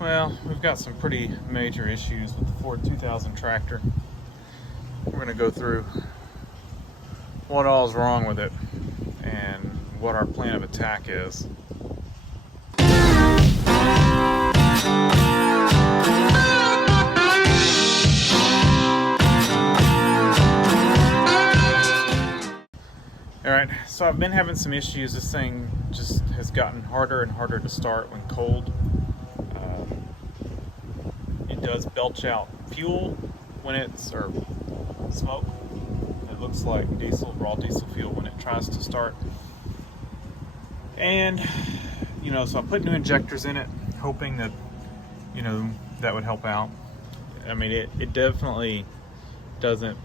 Well, we've got some pretty major issues with the Ford 2000 tractor. We're going to go through what all is wrong with it and what our plan of attack is. Alright, so I've been having some issues. This thing just has gotten harder and harder to start when cold. It does belch out fuel when it's, or smoke. It looks like diesel, raw diesel fuel when it tries to start. And, so I put new injectors in it, hoping that, that would help out. I mean, it definitely doesn't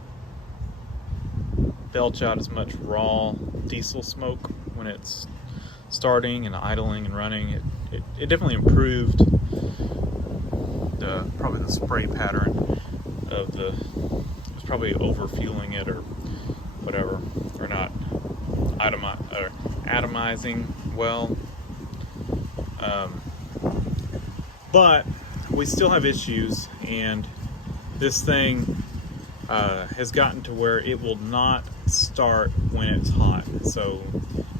belch out as much raw diesel smoke when it's starting and idling and running. It definitely improved probably the spray pattern of it was probably over fueling it or whatever, or not atomizing well. But we still have issues, and this thing has gotten to where it will not start when it's hot. So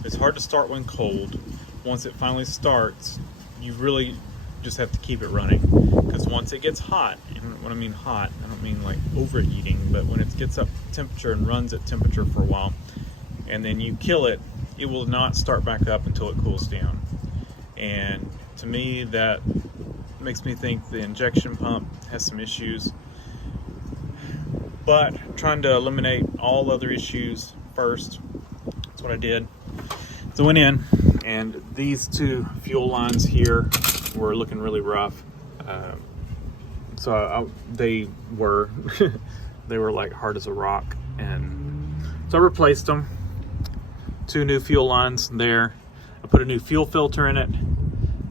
it's hard to start when cold. Once it finally starts, you really just have to keep it running, because once it gets hot, and when I mean hot, I don't mean like overheating, but when it gets up to temperature and runs at temperature for a while, and then you kill it, it will not start back up until it cools down. And to me, that makes me think the injection pump has some issues. But trying to eliminate all other issues first, that's what I did. So I went in, and these two fuel lines here were looking really rough. They were they were like hard as a rock, and so I replaced them. Two new fuel lines there. I put a new fuel filter in it.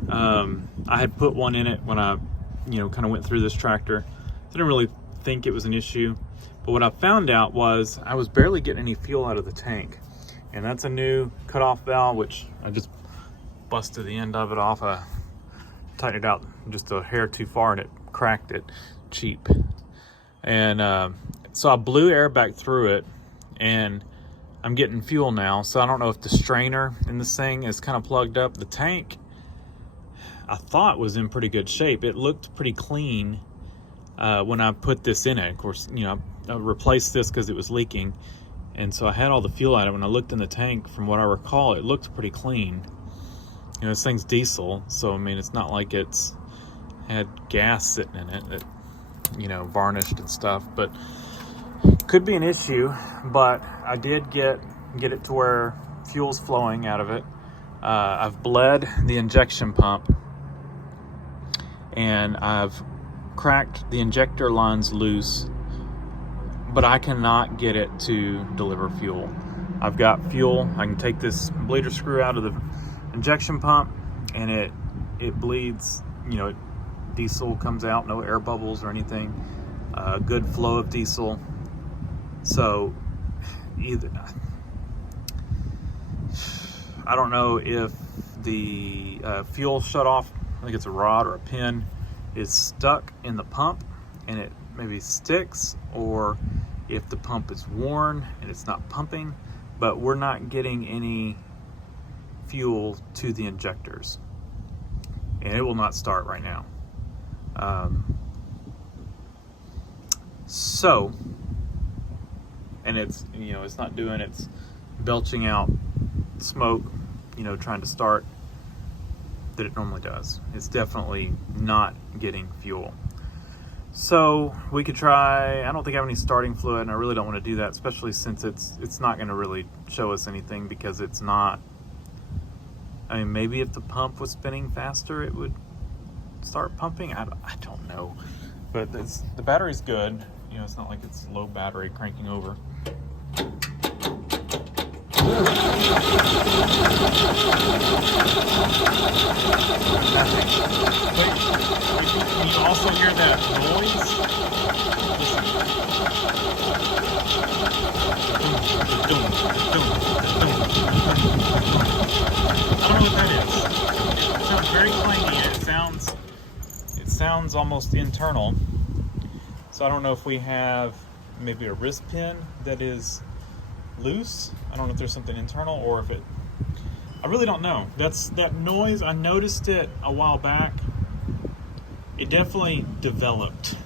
I had put one in it when I kind of went through this tractor. Didn't really think it was an issue, but what I found out was I was barely getting any fuel out of the tank, and that's a new cutoff valve, which I just busted the end of it off. I tightened it out just a hair too far, and it cracked it cheap. And so I blew air back through it, and I'm getting fuel now. So I don't know if the strainer in this thing is kind of plugged up. The tank, I thought, was in pretty good shape. It looked pretty clean when I put this in it. Of course, I replaced this because it was leaking, and so I had all the fuel out of it. When I looked in the tank, from what I recall, it looked pretty clean. This thing's diesel, so I mean, it's not like it's had gas sitting in it that varnished and stuff. But could be an issue. But I did get it to where fuel's flowing out of it. I've bled the injection pump, and I've cracked the injector lines loose, but I cannot get it to deliver fuel. I've got fuel. I can take this bleeder screw out of the injection pump, and it bleeds. Diesel comes out, no air bubbles or anything. Good flow of diesel. So I don't know if the fuel shut off. I think it's a rod or a pin is stuck in the pump and it maybe sticks, or if the pump is worn and it's not pumping, but we're not getting any fuel to the injectors, and it will not start right now. And it's it's not doing, it's belching out smoke, trying to start, that it normally does. It's definitely not getting fuel. So we could try, I don't think I have any starting fluid, and I really don't want to do that, especially since it's not going to really show us anything, because it's not. I mean, maybe if the pump was spinning faster, it would start pumping. I don't know, but the battery's good. It's not like it's low battery cranking over. Nothing. Can you also hear that noise? I don't know what that is. It sounds very clangy. sounds almost internal. So I don't know if we have maybe a wrist pin that is loose. I don't know if there's something internal or if it, I really don't know. That noise, I noticed it a while back. It definitely developed.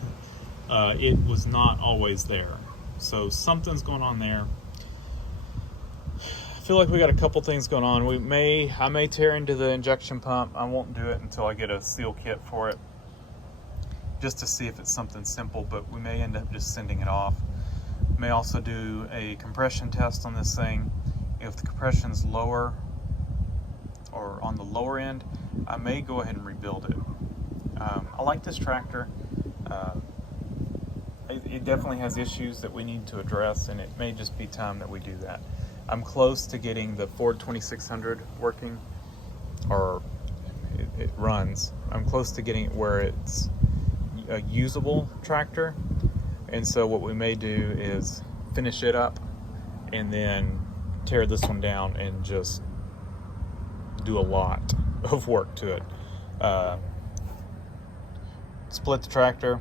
It was not always there. So something's going on there. I feel like we got a couple things going on. I may tear into the injection pump. I won't do it until I get a seal kit for it, just to see if it's something simple, but we may end up just sending it off. May also do a compression test on this thing. If the compression's lower or on the lower end, I may go ahead and rebuild it. I like this tractor. It definitely has issues that we need to address, and it may just be time that we do that. I'm close to getting the Ford 2600 working, or it runs. I'm close to getting it where it's a usable tractor, and so what we may do is finish it up and then tear this one down and just do a lot of work to it. Split the tractor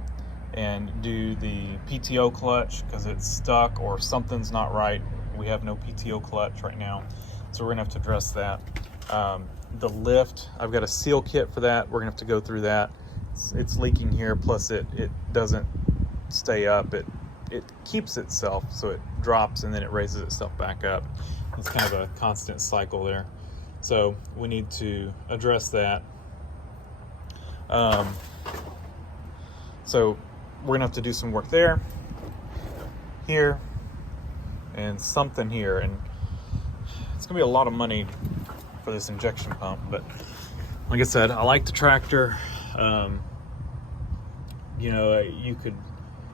and do the PTO clutch because it's stuck or something's not right. We have no PTO clutch right now, so we're gonna have to address that. The lift, I've got a seal kit for that. We're gonna have to go through that. It's leaking here, plus it doesn't stay up. It keeps itself, so it drops and then it raises itself back up. It's kind of a constant cycle there. So we need to address that. So we're gonna have to do some work there, here, and something here, and it's gonna be a lot of money for this injection pump. But like I said, I like the tractor. You know, you could,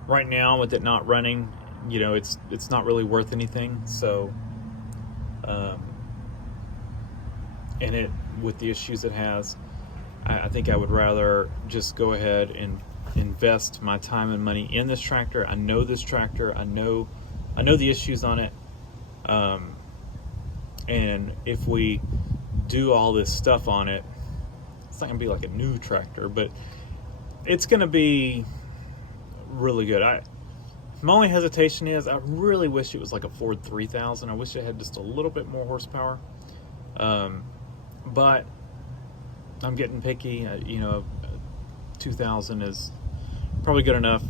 right now with it not running, you know, it's not really worth anything. So, and it, with the issues it has, I think I would rather just go ahead and invest my time and money in this tractor. I know this tractor. I know the issues on it. And if we do all this stuff on it, it's not gonna be like a new tractor, but it's gonna be really good. My only hesitation is I really wish it was like a Ford 3000. I wish it had just a little bit more horsepower. But I'm getting picky. You know, 2000 is probably good enough.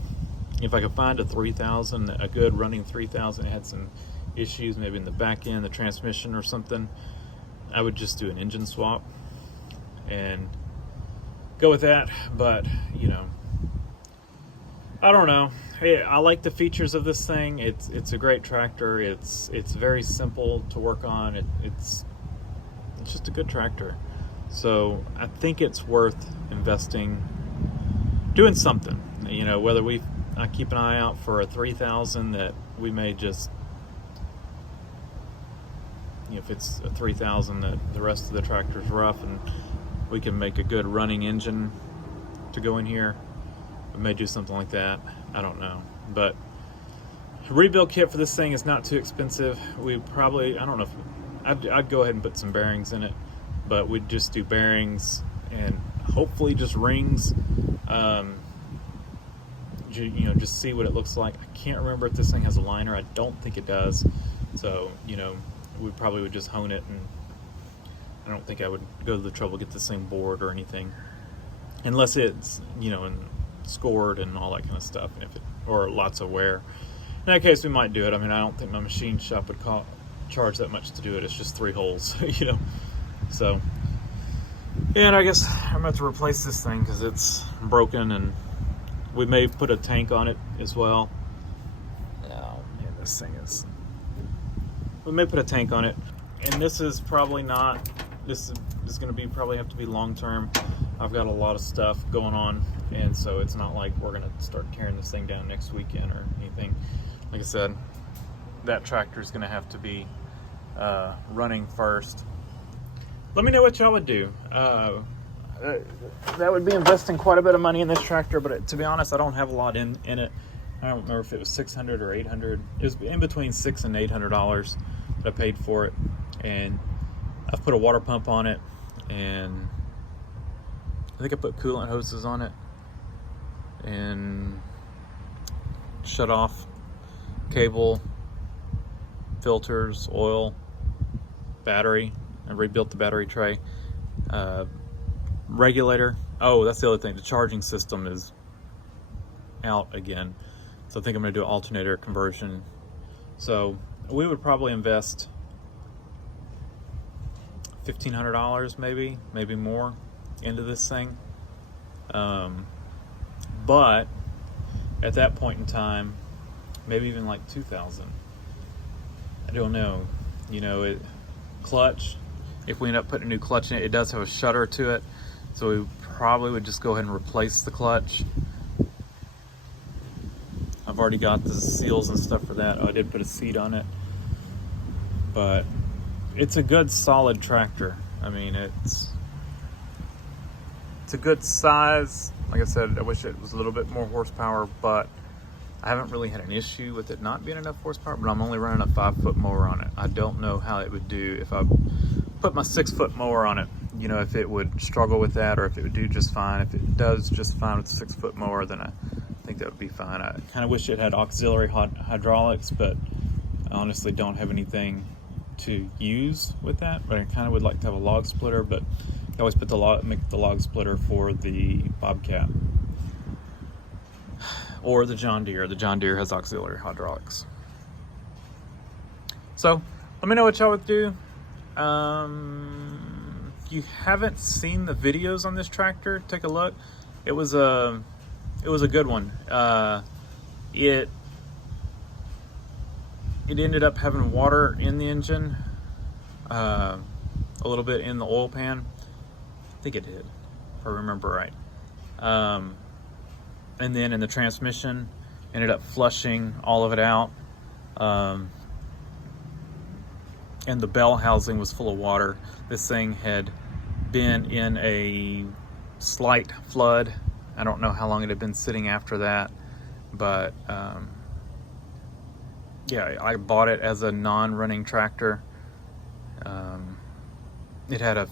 If I could find a 3000, a good running 3000, it had some issues maybe in the back end, the transmission or something, I would just do an engine swap and go with that. But you know, I don't know. Hey, I like the features of this thing. It's a great tractor. It's very simple to work on. It's just a good tractor. So I think it's worth investing, doing something. You know, whether I keep an eye out for a 3000 that we may just, you know, if it's a 3000 that the rest of the tractor's rough and we can make a good running engine to go in here, we may do something like that. I don't know. But a rebuild kit for this thing is not too expensive. We probably, I don't know if I'd go ahead and put some bearings in it, but we'd just do bearings and hopefully just rings. You know, just see what it looks like. I can't remember if this thing has a liner. I don't think it does. So, you know, we probably would just hone it, and I don't think I would go to the trouble to get this thing bored or anything, unless it's, you know, and scored and all that kind of stuff, and or lots of wear. In that case, we might do it. I mean, I don't think my machine shop would charge that much to do it. It's just 3 holes, you know. So, yeah, and I guess I'm going to have to replace this thing because it's broken, and we may put a tank on it as well. Oh, man, this thing is... We may put a tank on it, and this is probably not... This is going to be probably have to be long-term. I've got a lot of stuff going on, and so it's not like we're going to start tearing this thing down next weekend or anything. Like I said, that tractor is going to have to be running first. Let me know what y'all would do. That would be investing quite a bit of money in this tractor, but to be honest, I don't have a lot in it. I don't remember if it was $600 or $800. It was in between $600 and $800 that I paid for it, and I've put a water pump on it, and I think I put coolant hoses on it. and shut off cable, filters, oil, battery. I rebuilt the battery tray. Regulator. Oh, that's the other thing. The charging system is out again. So I think I'm going to do an alternator conversion. So we would probably invest $1,500 maybe more into this thing. But at that point in time, maybe even like 2,000. I don't know. You know, clutch, if we end up putting a new clutch in it, it does have a shutter to it. So we probably would just go ahead and replace the clutch. I've already got the seals and stuff for that. Oh, I did put a seat on it. But it's a good solid tractor. I mean, it's a good size. Like I said, I wish it was a little bit more horsepower, but I haven't really had an issue with it not being enough horsepower, but I'm only running a 5-foot mower on it. I don't know how it would do if I put my 6-foot mower on it. You know, if it would struggle with that or if it would do just fine. If it does just fine with the 6-foot mower, then I think that would be fine. I kind of wish it had auxiliary hydraulics, but I honestly don't have anything to use with that. But I kind of would like to have a log splitter, but I always put make the log splitter for the Bobcat or the John Deere. The John Deere has auxiliary hydraulics. So let me know what y'all would do. If you haven't seen the videos on this tractor, take a look. It was a good one. It ended up having water in the engine, a little bit in the oil pan. I think it did, if I remember right. And then in the transmission, ended up flushing all of it out. And the bell housing was full of water. This thing had been in a slight flood. I don't know how long it had been sitting after that, but yeah, I bought it as a non-running tractor. It had a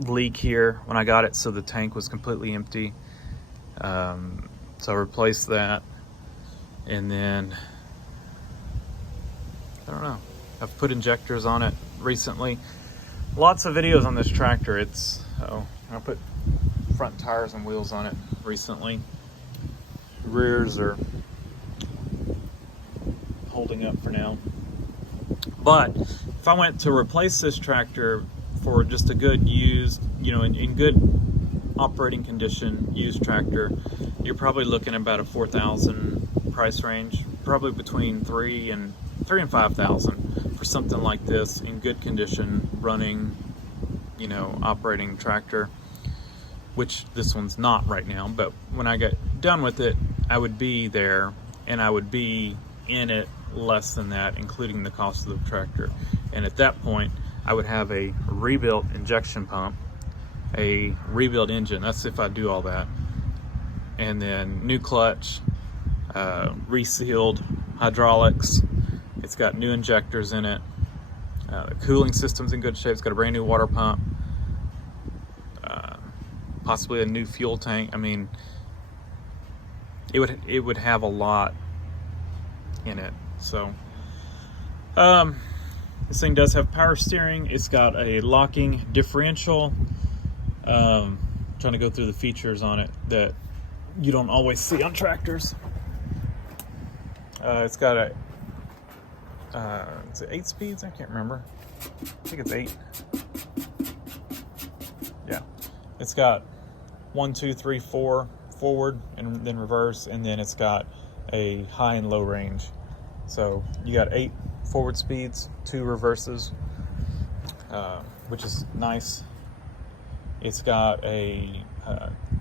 leak here when I got it, so the tank was completely empty. So I replaced that, and then I don't know. I've put injectors on it recently. Lots of videos on this tractor. I put front tires and wheels on it recently. Rears are holding up for now. But if I went to replace this tractor for just a good used, you know, in good operating condition used tractor, you're probably looking at about a $4,000 price range, probably between $3,000 and $5,000 for something like this in good condition, running, you know, operating tractor, which this one's not right now. But when I get done with it, I would be there, and I would be in it less than that, including the cost of the tractor. And at that point, I would have a rebuilt injection pump, a rebuilt engine. That's if I do all that. And then new clutch, resealed hydraulics. It's got new injectors in it. The cooling system's in good shape. It's got a brand new water pump. Possibly a new fuel tank. I mean, it would have a lot in it. So this thing does have power steering. It's got a locking differential. Trying to go through the features on it that you don't always see on tractors. It's got a is it 8 speeds? I can't remember. I think it's 8. Yeah, it's got 1, 2, 3, 4 forward and then reverse, and then it's got a high and low range. So you got 8 forward speeds, 2 reverses, which is nice. It's got a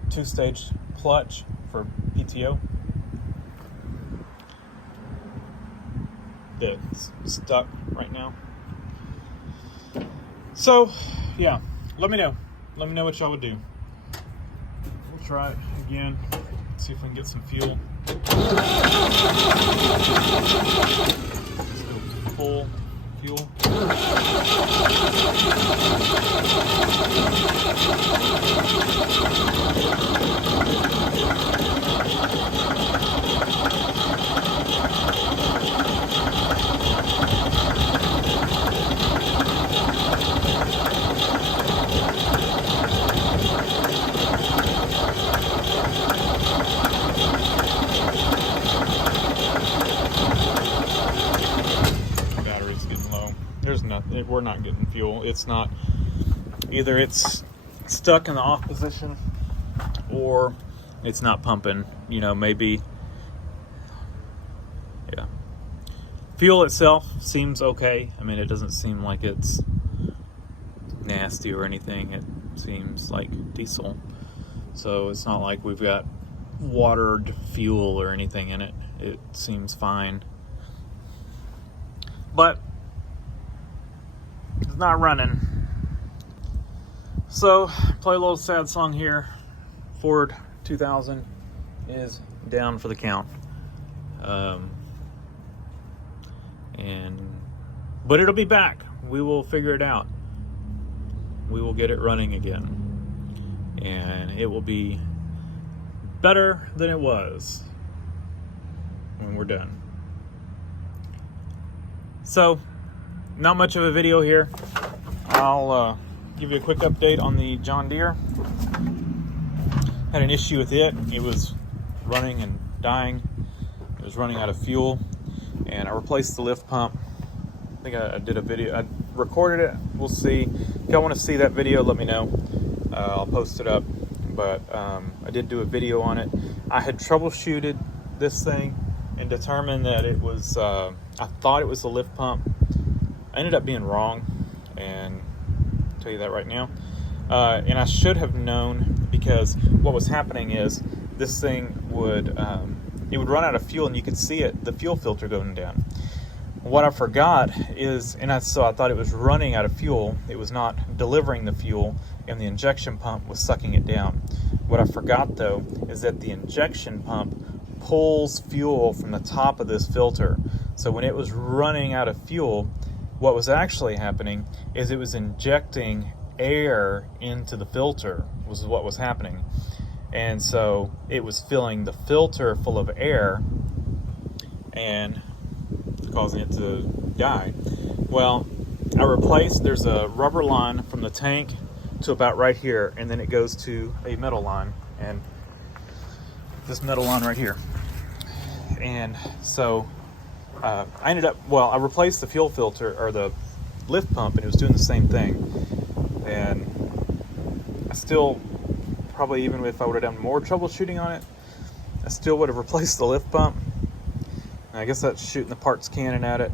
2-stage clutch for PTO that's stuck right now. So yeah, let me know what y'all would do. We'll try it again, see if we can get some fuel. Let's go full fuel. we're not getting fuel. It's not, either it's stuck in the off position or it's not pumping, you know, maybe. Yeah. Fuel itself seems okay. I mean, it doesn't seem like it's nasty or anything. It seems like diesel. So it's not like we've got watered fuel or anything in it. It seems fine. But it's not running. So, play a little sad song here. Ford 2000 is down for the count. But it'll be back. We will figure it out. We will get it running again. And it will be better than it was when we're done. So, not much of a video here. I'll give you a quick update on the John Deere. Had an issue with it. It was running and dying. It was running out of fuel. And I replaced the lift pump. I think I did a video. I recorded it. We'll see. If y'all want to see that video, let me know. I'll post it up. But I did do a video on it. I had troubleshooted this thing and determined that it was, I thought it was the lift pump. I ended up being wrong, and I'll tell you that right now. And I should have known, because what was happening is this thing would, it would run out of fuel, and you could see it, the fuel filter going down. What I forgot is, so I thought it was running out of fuel. It was not delivering the fuel, and the injection pump was sucking it down. What I forgot, though, is that the injection pump pulls fuel from the top of this filter. So when it was running out of fuel, what was actually happening is it was injecting air into the filter, was what was happening. And so it was filling the filter full of air and causing it to die. Well, I replaced, there's a rubber line from the tank to about right here, and then it goes to a metal line, and this metal line right here. And so I replaced the fuel filter, or the lift pump, and it was doing the same thing. And I still, probably even if I would have done more troubleshooting on it, I still would have replaced the lift pump. And I guess that's shooting the parts cannon at it.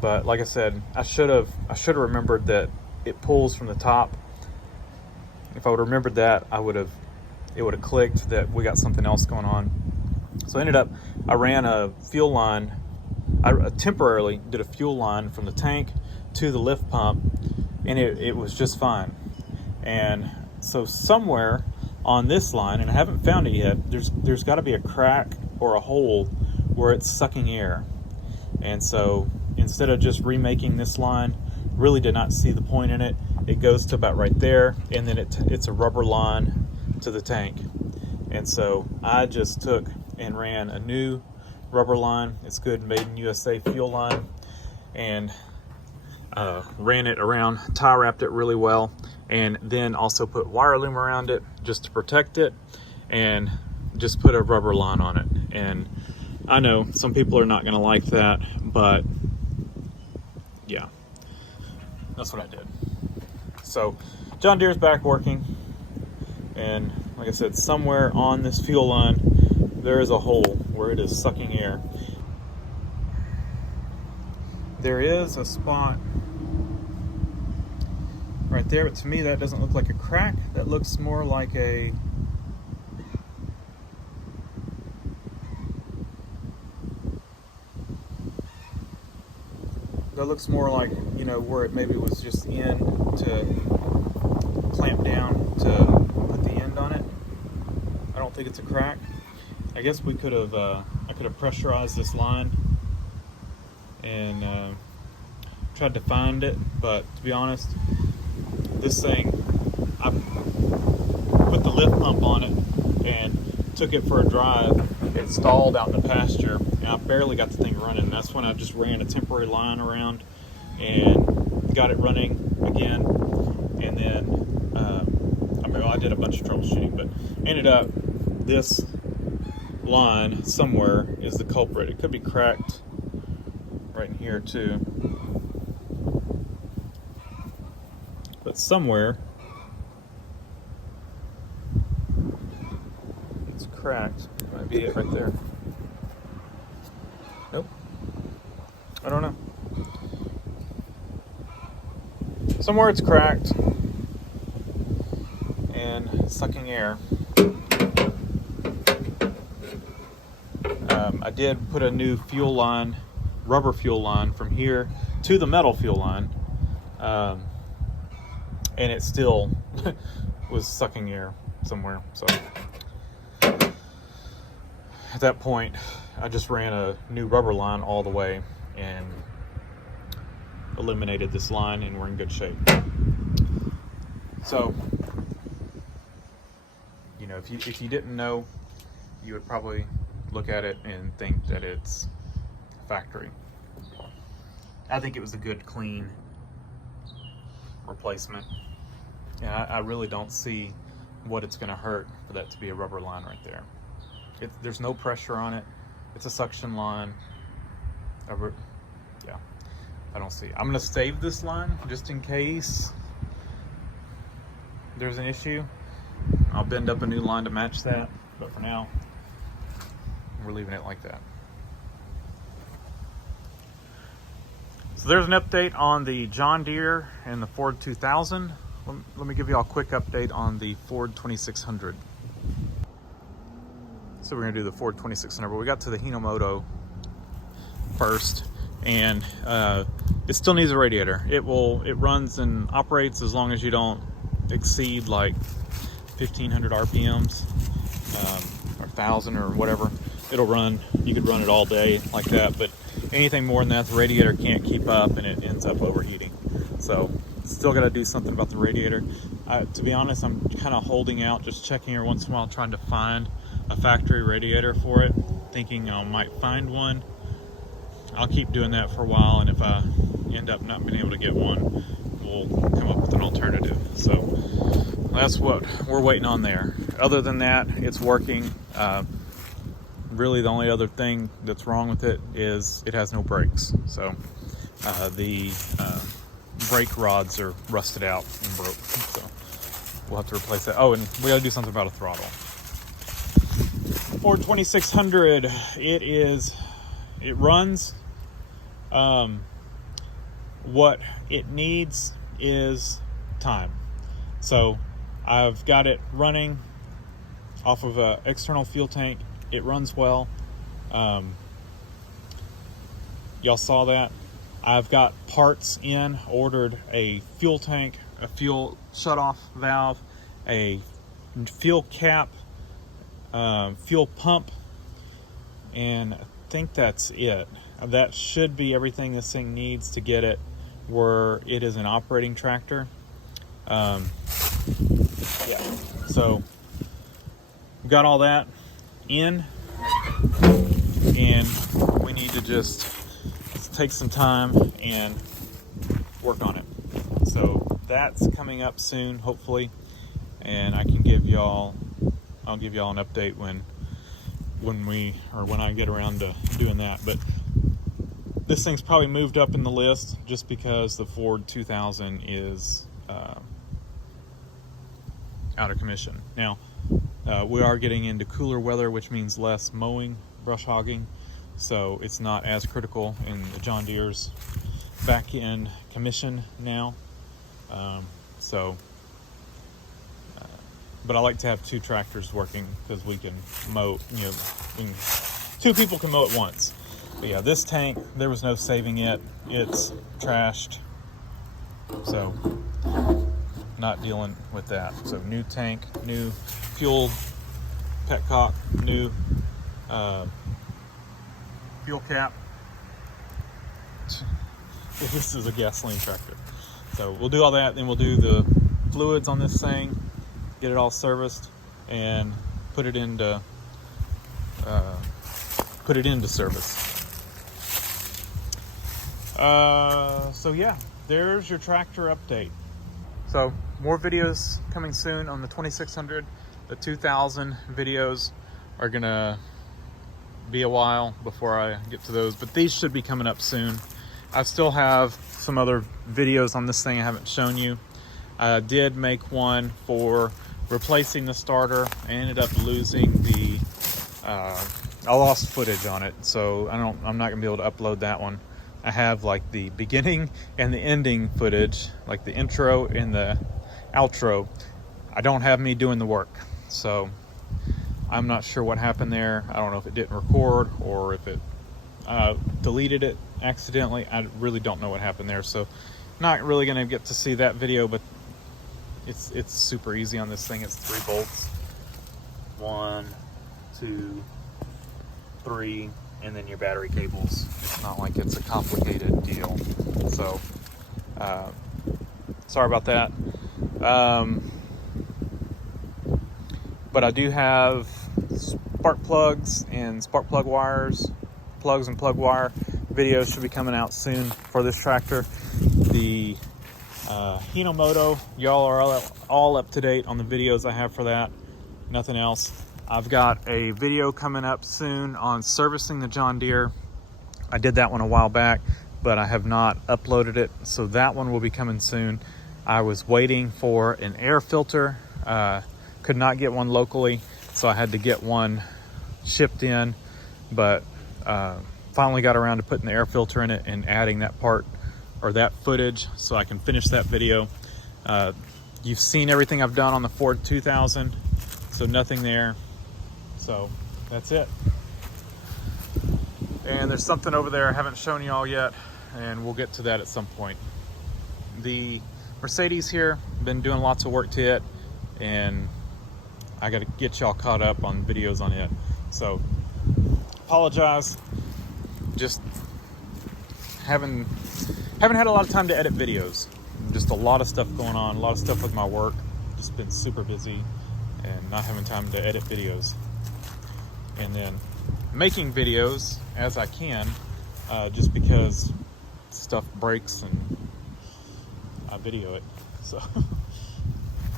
But like I said, I should have remembered that it pulls from the top. If I would have remembered that, it would have clicked that we got something else going on. So I ran a fuel line. I temporarily did a fuel line from the tank to the lift pump, and it was just fine. And so somewhere on this line, and I haven't found it yet, there's got to be a crack or a hole where it's sucking air. And so instead of just remaking this line, really did not see the point in it. It goes to about right there, and then it's a rubber line to the tank. And so I just took and ran a new rubber line. It's good, made in USA fuel line, and ran it around, tie wrapped it really well, and then also put wire loom around it just to protect it, and just put a rubber line on it. And I know some people are not going to like that, but yeah, that's what I did. So John Deere's back working, and like I said, somewhere on this fuel line there is a hole where it is sucking air. There is a spot right there, but to me that doesn't look like a crack. That looks more like a you know, where it maybe was just in to clamp down to put the end on it. I don't think it's a crack. I guess we could have I could have pressurized this line and tried to find it, but to be honest, this thing, I put the lift pump on it and took it for a drive. It stalled out in the pasture, and I barely got the thing running. That's when I just ran a temporary line around and got it running again. And then I did a bunch of troubleshooting, but ended up this line somewhere is the culprit. It could be cracked right in here too. but somewhere it's cracked. Might be it right there. Nope. I don't know. Somewhere it's cracked and sucking air. I did put a new fuel line, rubber fuel line from here to the metal fuel line, and it still was sucking air somewhere. So at that point, I just ran a new rubber line all the way and eliminated this line, and we're in good shape. So, you know, if you didn't know, you would probably look at it and think that it's factory. I think it was a good, clean replacement. And I really don't see what it's going to hurt for that to be a rubber line right there. There's no pressure on it. It's a suction line. Yeah, I don't see it. I'm going to save this line just in case there's an issue. I'll bend up a new line to match that, but for now, we're leaving it like that. So there's an update on the John Deere and the Ford 2000. Let me give you all a quick update on the Ford 2600. So we're gonna do the Ford 2600, but we got to the Hinomoto first, and it still needs a radiator. It runs and operates as long as you don't exceed like 1500 RPMs, or 1000 or whatever. It'll run. You could run it all day like that, but anything more than that, the radiator can't keep up and it ends up overheating. So still got to do something about the radiator. To be honest, I'm kind of holding out, just checking every once in a while, trying to find a factory radiator for it, thinking I might find one. I'll keep doing that for a while, and if I end up not being able to get one, we'll come up with an alternative. So that's what we're waiting on there. Other than that, it's working. Really the only other thing that's wrong with it is it has no brakes. So the brake rods are rusted out and broke. So we'll have to replace that. Oh, and we gotta do something about a throttle. Ford 2600, it runs. What it needs is time. So I've got it running off of an external fuel tank. It runs well. Y'all saw that. I've got parts in, ordered a fuel tank, a fuel shutoff valve, a fuel cap, fuel pump, and I think that's it. That should be everything this thing needs to get it where it is an operating tractor. Yeah, so we've got all that in, and we need to just take some time and work on it. So that's coming up soon, hopefully, and I'll give y'all an update when I get around to doing that. But this thing's probably moved up in the list just because the Ford 2000 is out of commission. Now, we are getting into cooler weather, which means less mowing, brush hogging, so it's not as critical, and the John Deere's back in commission now. But I like to have two tractors working because we can mow, two people can mow at once. But yeah, this tank, there was no saving it. It's trashed. So not dealing with that. So new tank, new fuel petcock, new fuel cap. This is a gasoline tractor. So we'll do all that, then we'll do the fluids on this thing, get it all serviced, and put it into service. So yeah, there's your tractor update. So more videos coming soon on the 2600. The 2000 videos are gonna be a while before I get to those, but these should be coming up soon. I still have some other videos on this thing I haven't shown you. I did make one for replacing the starter. I ended up losing the I lost footage on it, so I'm not gonna be able to upload that one. I have like the beginning and the ending footage, like the intro and the outro. I don't have me doing the work, so I'm not sure what happened there. I don't know if it didn't record or if it deleted it accidentally. I really don't know what happened there, so not really gonna get to see that video, but it's super easy on this thing. It's 3 bolts, 1, 2, 3, and then your battery cables. It's not like it's a complicated deal. So sorry about that. But I do have spark plugs and spark plug wires, plugs and plug wire videos should be coming out soon for this tractor. The Hinomoto, y'all are all up to date on the videos I have for that. Nothing else. I've got a video coming up soon on servicing the John Deere. I did that one a while back, but I have not uploaded it, so that one will be coming soon. I was waiting for an air filter. Could not get one locally, so I had to get one shipped in, but finally got around to putting the air filter in it and adding that part or that footage so I can finish that video. You've seen everything I've done on the Ford 2000, so nothing there. So that's it. And there's something over there I haven't shown y'all yet, and we'll get to that at some point. The Mercedes here, been doing lots of work to it, and I got to get y'all caught up on videos on it. So apologize, just haven't had a lot of time to edit videos. Just a lot of stuff going on, a lot of stuff with my work. Just been super busy and not having time to edit videos. And then making videos as I can, just because stuff breaks and I video it. So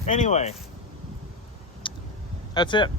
anyway, that's it.